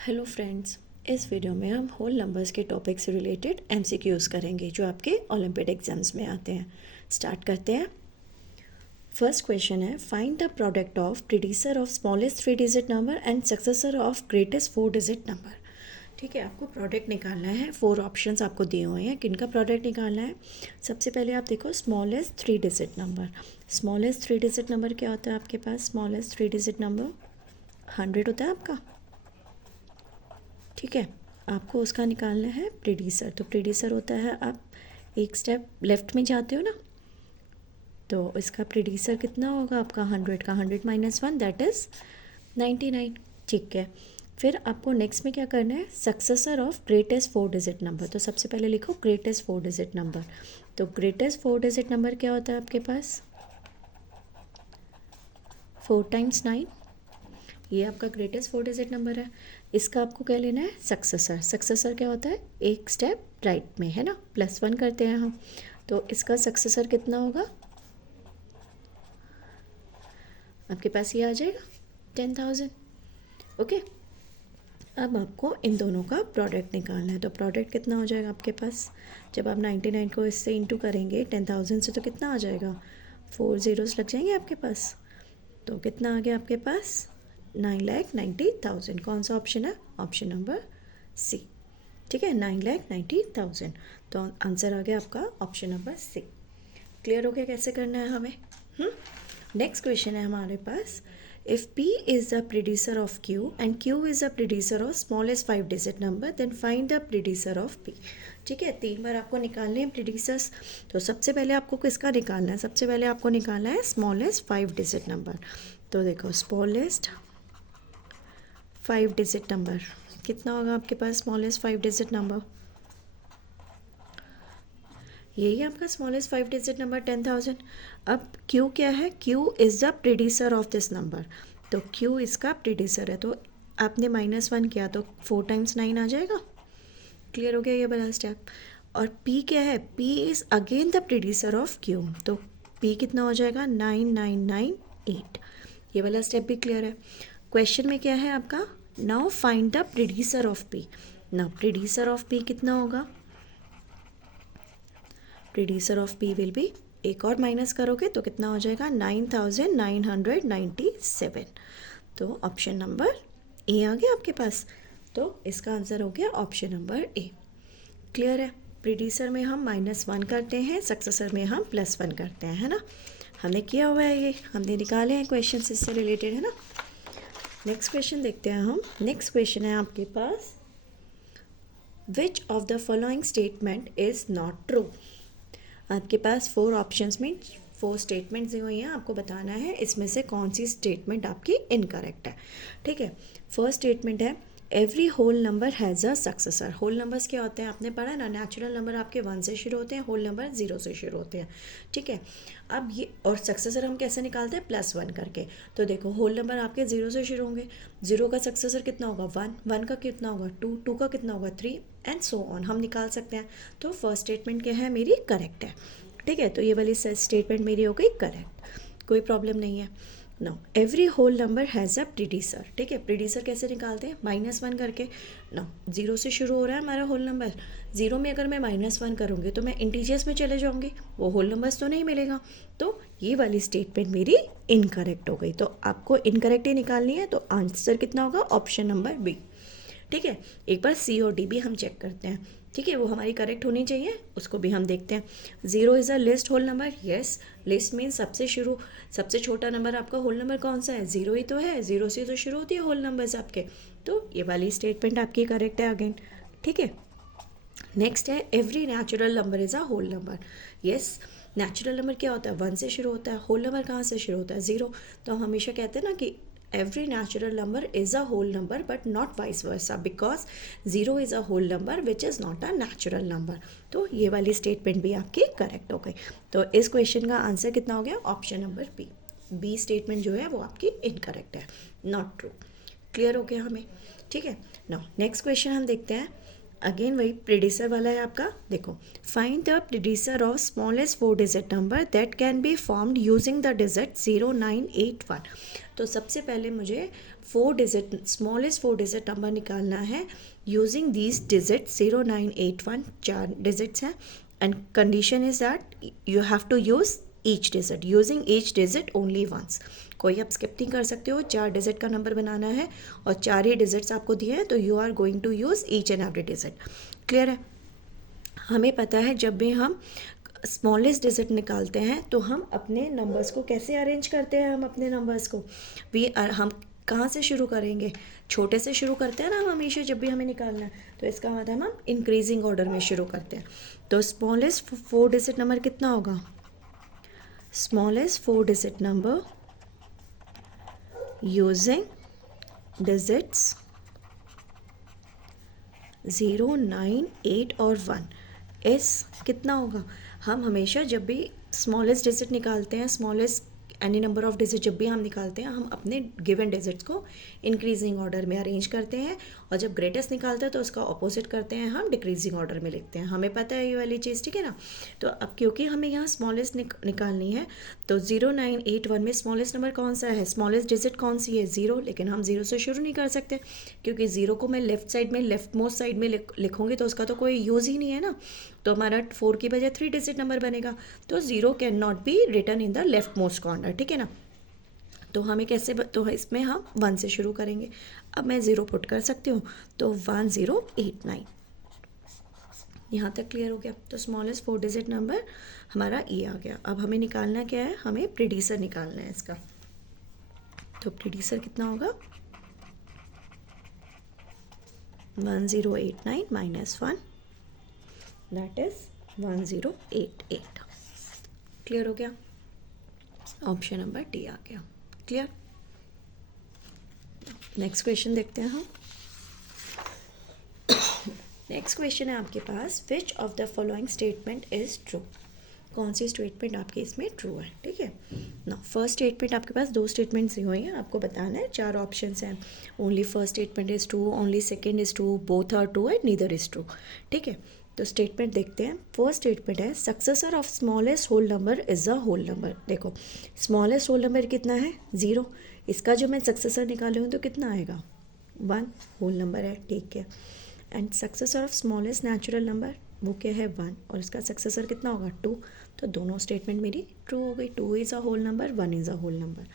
Hello friends, इस video में हम होल नंबर्स के टॉपिक से रिलेटेड एमसीक्यूज़ करेंगे जो आपके ओलंपिक एग्जाम्स में आते हैं। स्टार्ट करते हैं। फर्स्ट क्वेश्चन है, find the product of predecessor of smallest 3 digit number and successor of greatest 4 digit number. ठीक है, आपको प्रोडक्ट निकालना है। 4 ऑप्शंस आपको दिए हुए हैं, किनका प्रोडक्ट निकालना है। सबसे पहले आप देखो smallest 3 digit number. Smallest 3 digit number क्या होता है आपके पास? स्मॉलेस्ट 3 डिजिट नंबर 100 होता है आपका। ठीक है, आपको उसका निकालना है प्रीडिसर। तो प्रीडिसर होता है, आप एक स्टेप लेफ्ट में जाते हो ना, तो इसका प्रीडिसर कितना होगा आपका? 100 का 100 माइनस 1 दैट इज़ 99। ठीक है, फिर आपको नेक्स्ट में क्या करना है? Successor of greatest 4 digit number. तो सबसे पहले लिखो ग्रेटेस्ट 4 डिजिट नंबर। तो ग्रेटेस्ट 4 डिजिट नंबर क्या होता है आपके पास? 4 टाइम्स 9, ये आपका ग्रेटेस्ट 4 डिजिट नंबर है। इसका आपको क्या लेना है? सक्सेसर। सक्सेसर क्या होता है? एक स्टेप राइट में है ना, +1 करते हैं हम। तो इसका सक्सेसर कितना होगा आपके पास? ये आ जाएगा 10,000। ओके, अब आपको इन दोनों का प्रोडक्ट निकालना है। तो प्रोडक्ट कितना हो जाएगा आपके पास? जब आप 99 को इससे इंटू करेंगे 10,000 से, तो कितना आ जाएगा? 4 ज़ीरोस लग जाएंगे आपके पास। तो कितना आ गया आपके पास? 9,90,000। कौन सा ऑप्शन है? Option number C. ठीक है, 9,90,000। तो आंसर आ गया आपका ऑप्शन नंबर सी। क्लियर हो गया कैसे करना है हमें? नेक्स्ट क्वेश्चन है हमारे पास, if P is the predecessor of Q and Q is the predecessor of smallest 5 digit number then find the predecessor of P। ठीक है, 3 बार आपको निकालने हैं प्रीडिसर्स। तो सबसे पहले आपको किसका निकालना है? सबसे पहले आपको निकालना है स्मॉलेस्ट 5 डिजिट नंबर। तो देखो स्मॉलेस्ट 5 डिजिट नंबर कितना होगा आपके पास? स्मॉलेस्ट 5 डिजिट नंबर यही आपका स्मॉलेस्ट 5 डिजिट नंबर 10,000। अब Q क्या है? Q is the predecessor of this number. तो Q इसका प्रीडिसर है, तो आपने -1 किया तो 4 टाइम्स 9 आ जाएगा। क्लियर हो गया ये वाला स्टेप। और P क्या है? P is again the predecessor of Q। तो P कितना हो जाएगा? 9998। ये वाला स्टेप भी क्लियर है। क्वेश्चन में क्या है आपका? Now find the predecessor of P। Now predecessor of P कितना होगा? Predecessor of P will be, एक और माइनस करोगे तो कितना हो जाएगा? 9,997। तो ऑप्शन नंबर ए आ गया आपके पास। तो इसका आंसर हो गया ऑप्शन नंबर ए। क्लियर है? प्रीडिसर में हम -1 करते हैं, सक्सेसर में हम +1 करते हैं, है ना। हमने किया हुआ है, ये हमने निकाले हैं क्वेश्चन इससे रिलेटेड, है ना। नेक्स्ट क्वेश्चन देखते हैं हम। नेक्स्ट क्वेश्चन है आपके पास, which of the following statement is not true. आपके पास 4 ऑप्शंस में 4 स्टेटमेंट्स दी हुई हैं, आपको बताना है इसमें से कौन सी स्टेटमेंट आपकी इनकरेक्ट है। ठीक है, फर्स्ट स्टेटमेंट है, every whole number has a successor. Whole numbers क्या होते हैं? आपने पढ़ा ना, नेचुरल नंबर आपके 1 से शुरू होते हैं, होल नंबर 0 से शुरू होते हैं। ठीक है, अब ये और सक्सेसर हम कैसे निकालते हैं? +1 करके। तो देखो होल नंबर आपके 0 से शुरू होंगे, 0 का सक्सेसर कितना होगा? 1, 1 का कितना होगा? 2, 2 का कितना होगा? 3 एंड सो ऑन, हम निकाल सकते हैं। तो फर्स्ट स्टेटमेंट क्या है मेरी? करेक्ट है। ठीक है, तो ये वाली स्टेटमेंट मेरी हो गई करेक्ट, कोई प्रॉब्लम नहीं है। No, every whole number has a predecessor. ठीक है, प्रीडिसर कैसे निकालते हैं? -1 करके। नो, 0 से शुरू हो रहा है हमारा होल नंबर, 0 में अगर मैं -1 करूँगी तो मैं इंटीजर्स में चले जाऊँगी, वो होल नंबर्स तो नहीं मिलेगा। तो ये वाली स्टेटमेंट मेरी इनकरेक्ट हो गई। तो आपको इनकरेक्ट ही निकालनी है, तो आंसर कितना होगा? Option number B. ठीक है, एक बार सी और डी भी हम चेक करते हैं। ठीक है, वो हमारी करेक्ट होनी चाहिए, उसको भी हम देखते हैं। 0 is a least whole number. Yes, least mean सबसे छोटा नंबर आपका होल नंबर कौन सा है? 0 ही तो है, 0 से तो शुरू होती है होल नंबर्स आपके। तो ये वाली स्टेटमेंट आपकी करेक्ट है अगेन। ठीक है, नेक्स्ट है, every natural number is a whole number. Yes, natural number क्या होता है? 1 से शुरू होता है, होल नंबर कहाँ से शुरू होता है? 0। तो हम हमेशा कहते हैं ना कि every natural number is a whole number but not vice versa because 0 is a whole number which is not a natural number। तो ये वाली स्टेटमेंट भी आपकी करेक्ट हो गई। तो इस क्वेश्चन का आंसर कितना हो गया? Option number B. B statement जो है वो आपकी इनकरेक्ट है, नॉट ट्रू। क्लियर हो गया हमें? ठीक है, नाउ नेक्स्ट क्वेश्चन हम देखते हैं। अगेन वही प्रीडिसर वाला है आपका। देखो, find the predecessor of smallest 4 digit number that can be formed using the digit 0981। तो सबसे पहले मुझे 4 डिजिट स्मॉलेस्ट 4 डिजिट नंबर निकालना है यूजिंग दीज डिजिट 0981, 4 डिजिट्स हैं, and condition is that you have to use each digit, using each digit only once. कोई आप skip नहीं कर सकते हो, 4 डिजिट का नंबर बनाना है और 4 ही डिजिट्स आपको दिए हैं, तो you are going to use each and every digit. Clear है? हमें पता है जब भी हम स्मॉलेस्ट डिजिट निकालते हैं तो हम अपने नंबर्स को कैसे अरेंज करते हैं, हम अपने नंबर्स को हम कहाँ से शुरू करेंगे, छोटे से शुरू करते हैं ना हम हमेशा जब भी हमें निकालना है, तो इसका मतलब हम इंक्रीजिंग ऑर्डर में शुरू करते हैं। तो स्मॉलेस्ट 4 डिजिट नंबर कितना होगा? Smallest 4 digit number using digits 0, 9, 8 और 1 इस कितना होगा? हम हमेशा जब भी स्मॉलेस्ट डिजिट निकालते हैं, smallest any number of digit जब भी हम निकालते हैं, हम अपने गिवन डिजिट्स को इंक्रीजिंग ऑर्डर में अरेंज करते हैं, और जब ग्रेटेस्ट निकालते हैं तो उसका ऑपोजिट करते हैं, हम डिक्रीजिंग ऑर्डर में लिखते हैं। हमें पता है ये वाली चीज़, ठीक है ना? तो अब क्योंकि हमें यहाँ स्मॉलेस्ट निकालनी है, तो 0981 में स्मॉलेस्ट नंबर कौन सा है, स्मॉलेस्ट डिजिट कौन सी है? 0। लेकिन हम 0 से शुरू नहीं कर सकते, क्योंकि 0 को मैं लेफ्ट साइड में, लेफ्ट मोस्ट साइड में लिखूँगी तो उसका तो कोई यूज़ ही नहीं है ना। तो हमारा 4 की बजाय 3 डिजिट नंबर बनेगा, तो 0 can not be written in the left most corner, ठीक है ना? तो हमें कैसे तो इसमें हम 1 से शुरू करेंगे। अब मैं 0 पुट कर सकती हूँ, तो 1089 यहाँ तक क्लियर हो गया। तो स्मॉलेस्ट 4 डिजिट नंबर हमारा ये आ गया। अब हमें निकालना क्या है? हमें प्रीडिसर निकालना है इसका। तो प्रीडिसर कितना होगा? 1089 माइनस 1, दैट इज 1088। क्लियर हो गया? ऑप्शन नंबर डी आ गया। क्लियर? नेक्स्ट क्वेश्चन देखते हैं हम। नेक्स्ट क्वेश्चन है आपके पास, which of the following statement is true? कौन सी स्टेटमेंट आपकी इसमें ट्रू है? ठीक है ना। फर्स्ट स्टेटमेंट आपके पास 2 स्टेटमेंट्स दी हुई हैं, आपको बताना है। 4 ऑप्शंस हैं। Only first statement is true, only second is true, both are true and neither is true. ठीक है, तो स्टेटमेंट देखते हैं। फर्स्ट स्टेटमेंट है, successor of smallest whole number is a whole number. देखो, स्मॉलेस्ट होल नंबर कितना है? 0। इसका जो मैं सक्सेसर निकालूँ तो कितना आएगा? 1 होल नंबर है, ठीक है। And successor of smallest natural number वो क्या है? 1, और इसका सक्सेसर कितना होगा? 2। तो दोनों स्टेटमेंट मेरी ट्रू हो गई। 2 is a whole number, 1 is a whole number.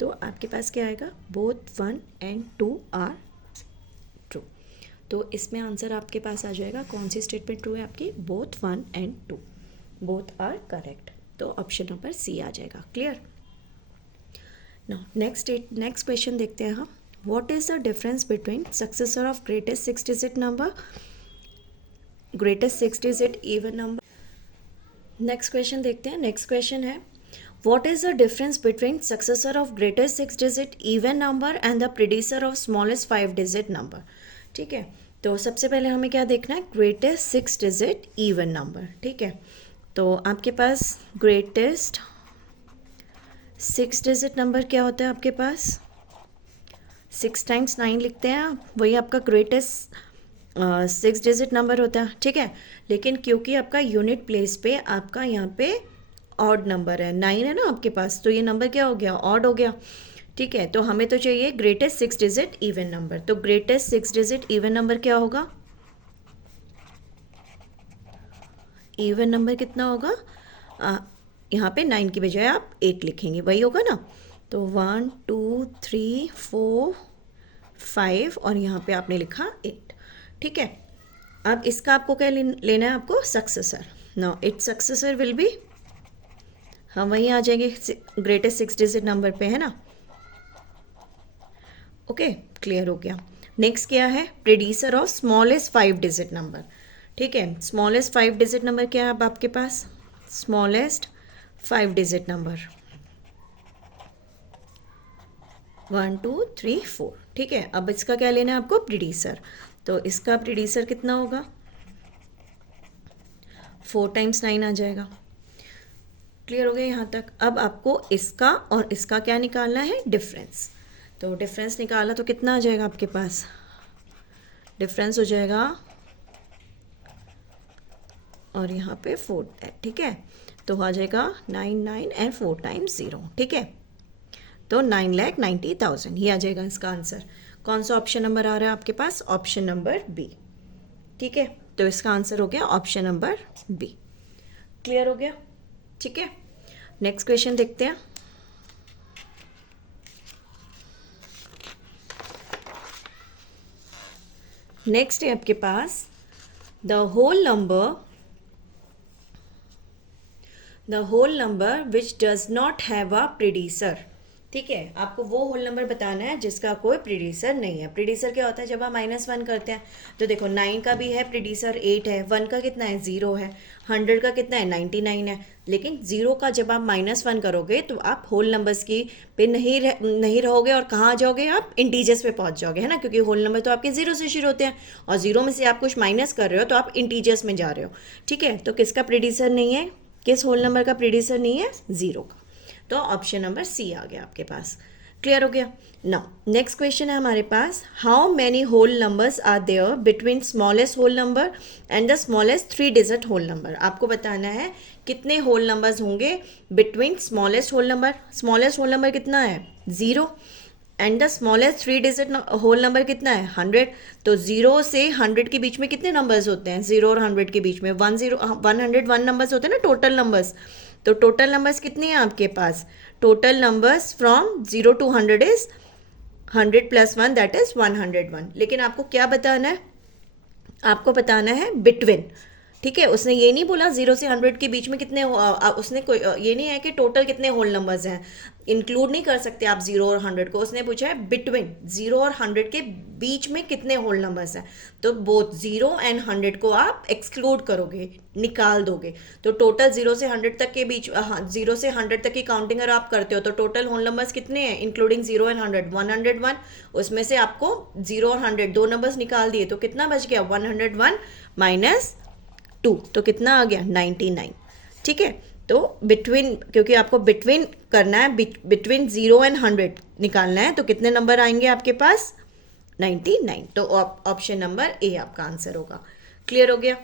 तो आपके पास क्या आएगा? Both 1 and 2 are true. तो इसमें आंसर आपके पास आ जाएगा, कौन सी स्टेटमेंट ट्रू है आपकी? Both 1 and 2 both are correct. तो ऑप्शन नंबर सी आ जाएगा। क्लियर? नाउ नेक्स्ट क्वेश्चन देखते हैं हम। What is the difference between successor of greatest 6 digit number, greatest 6 digit even number? Next question देखते हैं। नेक्स्ट क्वेश्चन है, what is the difference between successor of greatest 6 digit even number and the predecessor of smallest 5 digit number? ठीक है, तो सबसे पहले हमें क्या देखना है? Greatest 6 digit even number. ठीक है, तो आपके पास ग्रेटेस्ट 6 डिजिट नंबर क्या होता है आपके पास? 6 टाइम्स 9 लिखते हैं आप, वही आपका ग्रेटेस्ट 6 डिजिट नंबर होता है। ठीक है, लेकिन क्योंकि आपका यूनिट प्लेस पे आपका यहाँ पे ऑड नंबर है, 9 है ना आपके पास, तो ये नंबर क्या हो गया? ऑड हो गया। ठीक है, तो हमें तो चाहिए ग्रेटेस्ट 6 डिजिट इवन नंबर। तो ग्रेटेस्ट 6 डिजिट इवन नंबर क्या होगा? इवन नंबर कितना होगा? यहाँ पे 9 की बजाय आप 8 लिखेंगे, वही होगा ना। तो 1 2 3 4 5 और यहाँ पे आपने लिखा 8। ठीक है, अब इसका आपको क्या लेना है? आपको successor. Now it's successor will be, हम वहीं आ जाएंगे ग्रेटेस्ट 6 डिजिट नंबर पे, है ना। ओके, क्लियर हो गया। नेक्स्ट क्या है? प्रीडिसर ऑफ स्मॉलेस्ट 5 डिजिट नंबर। ठीक है, स्मॉलेस्ट 5 डिजिट नंबर क्या है अब आपके पास? Smallest 5 digit number 1 2 3 4। ठीक है, अब इसका क्या लेना है आपको? प्रीडिसर। तो इसका प्रीडिसर कितना होगा? 4 टाइम्स 9 आ जाएगा। क्लियर हो गया यहाँ तक? अब आपको इसका और इसका क्या निकालना है? डिफरेंस। तो डिफरेंस निकाला तो कितना आ जाएगा आपके पास? डिफरेंस हो जाएगा और यहाँ पे 4 ठीक है, तो आ जाएगा 9 9 एंड 4 टाइम्स 0, ठीक है, तो 9,90,000 ये आ जाएगा इसका आंसर। कौन सा ऑप्शन नंबर आ रहा है आपके पास? ऑप्शन नंबर बी, ठीक है, तो इसका आंसर हो गया ऑप्शन नंबर बी। क्लियर हो गया, ठीक है। नेक्स्ट क्वेश्चन देखते हैं। नेक्स्ट है आपके पास the whole number which does not have a predecessor, ठीक है, आपको वो होल नंबर बताना है जिसका कोई प्रीडिसर नहीं है। प्रीडिसर क्या होता है? जब आप -1 करते हैं तो देखो 9 का भी है प्रीडिसर, 8 है, 1 का कितना है? 0 है, 100 का कितना है? 99 है। लेकिन 0 का जब आप -1 करोगे तो आप होल नंबर्स की पे नहीं रहोगे और कहाँ आ जाओगे? आप इंटीजर्स पे पहुंच जाओगे, है ना, क्योंकि होल नंबर तो आपके 0 से शुरू होते हैं और 0 में से आप कुछ माइनस कर रहे हो तो आप इंटीजर्स में जा रहे हो, ठीक है। तो किसका प्रीडिसर नहीं है? किस होल नंबर का प्रीडिसर नहीं है? 0 का। तो ऑप्शन नंबर सी आ गया आपके पास। क्लियर हो गया। नाउ नेक्स्ट क्वेश्चन है हमारे पास, how many whole numbers are there between smallest whole number and the smallest 3 digit whole number. आपको बताना है कितने होल नंबर्स होंगे between smallest whole number. Smallest whole number कितना है? 0 and the smallest 3 digit whole number कितना है? 100। तो 0 से 100 के बीच में कितने नंबर्स होते हैं? 0 और 100 के बीच में 101 नंबर्स होते हैं ना, टोटल नंबर्स। तो टोटल नंबर्स कितने हैं आपके पास? Total numbers from 0 to 100 is 100 + 1 that is 101। लेकिन आपको क्या बताना है? आपको बताना है बिटवीन, ठीक है। उसने ये नहीं बोला 0 से 100 के बीच में कितने उसने कोई ये नहीं है कि टोटल कितने होल नंबर्स हैं, इंक्लूड नहीं कर सकते आप 0 और 100 को। उसने पूछा है बिटवीन 0 और 100 के बीच में कितने होल नंबर्स हैं। तो बोथ 0 एंड 100 को आप एक्सक्लूड करोगे, निकाल दोगे। तो टोटल 0 से 100 तक के बीच 0 से 100 तक की काउंटिंग अगर आप करते हो तो टोटल होल नंबर्स कितने हैं इंक्लूडिंग 0 एंड 100? 101। उसमें से आपको 0 और 100 दो नंबर्स निकाल दिए तो कितना बच गया? 101 - 2, तो कितना आ गया? 99, ठीक है। तो बिटवीन, क्योंकि आपको बिटवीन करना है, बिटवीन 0 एंड 100 निकालना है, तो कितने नंबर आएंगे आपके पास? 99। तो ऑप्शन नंबर ए आपका आंसर होगा। क्लियर हो गया।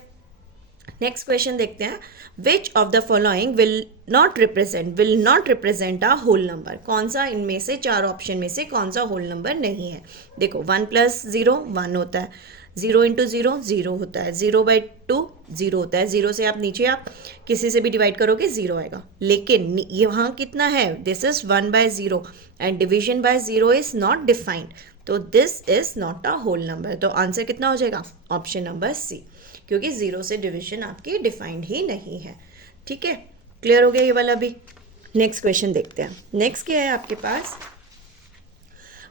नेक्स्ट क्वेश्चन देखते हैं, which of the following will not represent a whole number. कौन सा इनमें से 4 ऑप्शन में से कौन सा होल नंबर नहीं है? देखो 1 + 0 1 होता है, 0 × 0 0 होता है, 0/2 0 होता है, 0 से आप नीचे आप किसी से भी डिवाइड करोगे 0 आएगा। लेकिन यहाँ कितना है? This is 1/0 and division by 0 is not defined, तो this is not a whole number. तो आंसर कितना हो जाएगा? ऑप्शन नंबर सी, क्योंकि 0 से डिविजन आपकी डिफाइंड ही नहीं है, ठीक है। क्लियर हो गया ये वाला भी। नेक्स्ट क्वेश्चन देखते हैं। नेक्स्ट क्या है आपके पास?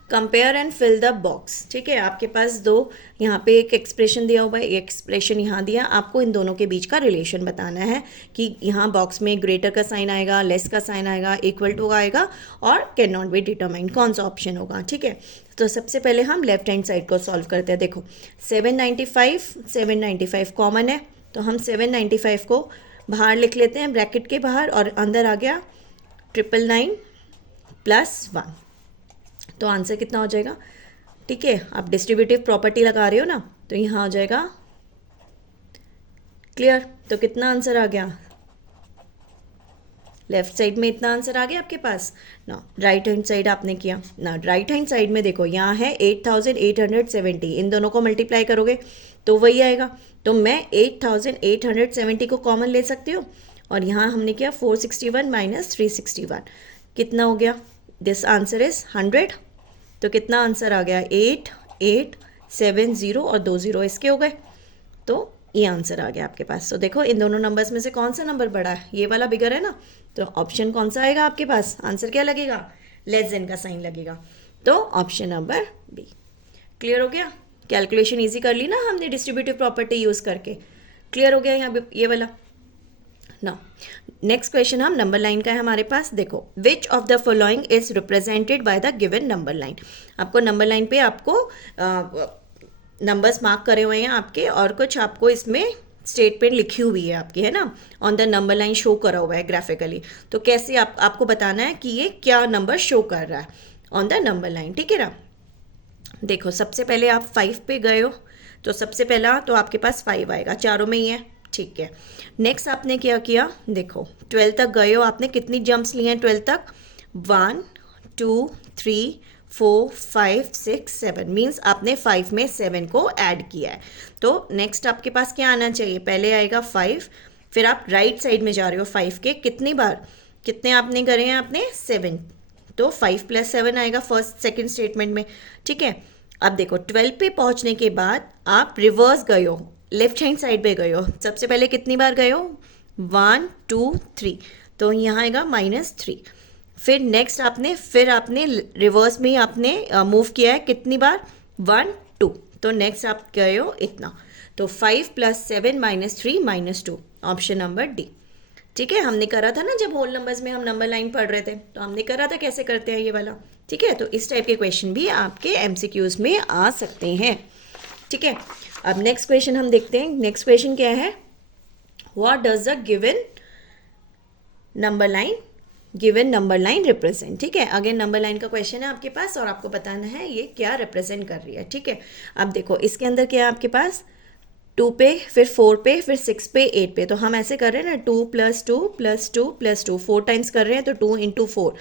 Compare and fill the box, ठीक है। आपके पास दो यहाँ पे एक एक्सप्रेशन दिया हुआ है, एक एक्सप्रेशन यहाँ दिया, आपको इन दोनों के बीच का रिलेशन बताना है कि यहाँ बॉक्स में ग्रेटर का साइन आएगा, लेस का साइन आएगा, इक्वल टू आएगा और कैन नॉट बी डिटरमाइन, कौन सा ऑप्शन होगा, ठीक है। तो सबसे पहले हम लेफ्ट हैंड साइड को सॉल्व करते हैं। देखो 795 कॉमन है, तो हम 795 को बाहर लिख लेते हैं ब्रैकेट के बाहर, और अंदर आ गया 999 + 1, तो आंसर कितना हो जाएगा? ठीक है, आप डिस्ट्रीब्यूटिव प्रॉपर्टी लगा रहे हो ना, तो यहाँ हो जाएगा। क्लियर? तो कितना आंसर आ गया? लेफ्ट साइड में इतना आंसर आ गया आपके पास ना। राइट हैंड साइड आपने किया ना, राइट हैंड साइड में देखो यहाँ है 8870, इन दोनों को मल्टीप्लाई करोगे तो वही आएगा। तो मैं 8870 को कॉमन ले सकती हूँ, और यहाँ हमने किया 461 - 361, कितना हो गया? This answer is 100। तो कितना आंसर आ गया? 8870 और 2 0 इसके हो गए, तो ये आंसर आ गया आपके पास। तो देखो इन दोनों नंबर्स में से कौन सा नंबर बड़ा है? ये वाला बिगर है ना, तो ऑप्शन कौन सा आएगा आपके पास? आंसर क्या लगेगा? लेस देन का साइन लगेगा, तो ऑप्शन नंबर बी। क्लियर हो गया? कैलकुलेशन ईजी कर ली ना हमने डिस्ट्रीब्यूटिव प्रॉपर्टी यूज़ करके। क्लियर हो गया यहाँ पे ये वाला ना। नेक्स्ट क्वेश्चन हम नंबर लाइन का है हमारे पास। देखो विच of the following is represented by the given number line. आपको नंबर लाइन पे आपको नंबर्स मार्क करे हुए हैं आपके, और कुछ आपको इसमें स्टेटमेंट लिखी हुई है आपकी, है ना, on the number line show करा हुआ है ग्राफिकली। तो कैसे आपको बताना है कि ये क्या नंबर शो कर रहा है ऑन द नंबर लाइन, ठीक है ना। देखो सबसे पहले आप 5 पे गए हो, तो सबसे पहला तो आपके पास 5 आएगा, चारों में ही है, ठीक है, नेक्स्ट आपने क्या किया, देखो 12 तक गए हो, आपने कितनी जंप्स लिए हैं 12 तक, 1 2 3 4 5 6 7, मीन्स आपने 5 में 7 को ऐड किया है। तो नेक्स्ट आपके पास क्या आना चाहिए, पहले आएगा 5, फिर आप राइट साइड में जा रहे हो 5 के, कितनी बार, कितने आपने करे हैं आपने 7, तो 5 + 7 आएगा फर्स्ट सेकंड स्टेटमेंट में। ठीक है, अब देखो 12 पे पहुंचने के बाद आप रिवर्स गए हो, लेफ्ट हैंड साइड पे गए हो, सबसे पहले कितनी बार गए हो, 1 2 3, तो यहाँ आएगा -3। फिर नेक्स्ट आपने रिवर्स में ही आपने मूव किया है, कितनी बार, 1 2, तो नेक्स्ट आप गए हो इतना, तो 5 + 7 -3 -2, ऑप्शन नंबर डी। ठीक है, हमने करा था ना जब होल नंबर्स में हम नंबर लाइन पढ़ रहे थे, तो हमने करा था कैसे करते हैं ये वाला। ठीक है, तो इस टाइप के क्वेश्चन भी आपके एमसीक्यूज में आ सकते हैं। ठीक है, अब नेक्स्ट क्वेश्चन हम देखते हैं। नेक्स्ट क्वेश्चन क्या है, what does the given number line represent. ठीक है, अगेन नंबर लाइन का क्वेश्चन है आपके पास और आपको बताना है ये क्या रिप्रेजेंट कर रही है। ठीक है, अब देखो इसके अंदर क्या है आपके पास, 2 पे, फिर 4 पे, फिर 6 पे, 8 पे, तो हम ऐसे कर रहे हैं ना, 2 + 2 + 2 + 2, 4 टाइम्स कर रहे हैं, तो 2 × 4।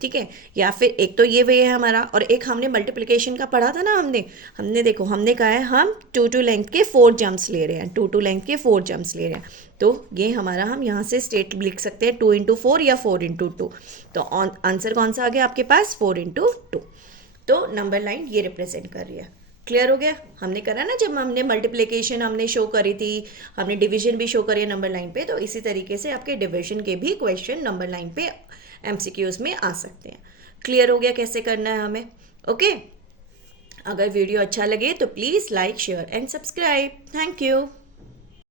ठीक है, या फिर एक तो ये वे है हमारा, और एक हमने मल्टीप्लिकेशन का पढ़ा था ना, हमने देखो हमने कहा है हम 2 लेंथ के 4 जंप्स ले रहे हैं, 2 लेंथ के 4 जंप्स ले रहे हैं, तो ये हमारा हम यहाँ से स्टेट लिख सकते हैं 2 × 4 या 4 × 2, तो आंसर कौन सा आ गया आपके पास, 4 × 2, तो नंबर लाइन ये रिप्रेजेंट कर रही है। क्लियर हो गया, हमने करा ना जब हमने मल्टीप्लिकेशन हमने शो करी थी, हमने डिवीजन भी शो करी है नंबर लाइन पे, तो इसी तरीके से आपके डिवीजन के भी क्वेश्चन नंबर लाइन पे एमसीक्यूज में आ सकते हैं। क्लियर हो गया कैसे करना है हमें। ओके, अगर वीडियो अच्छा लगे तो please like share and subscribe. Thank you.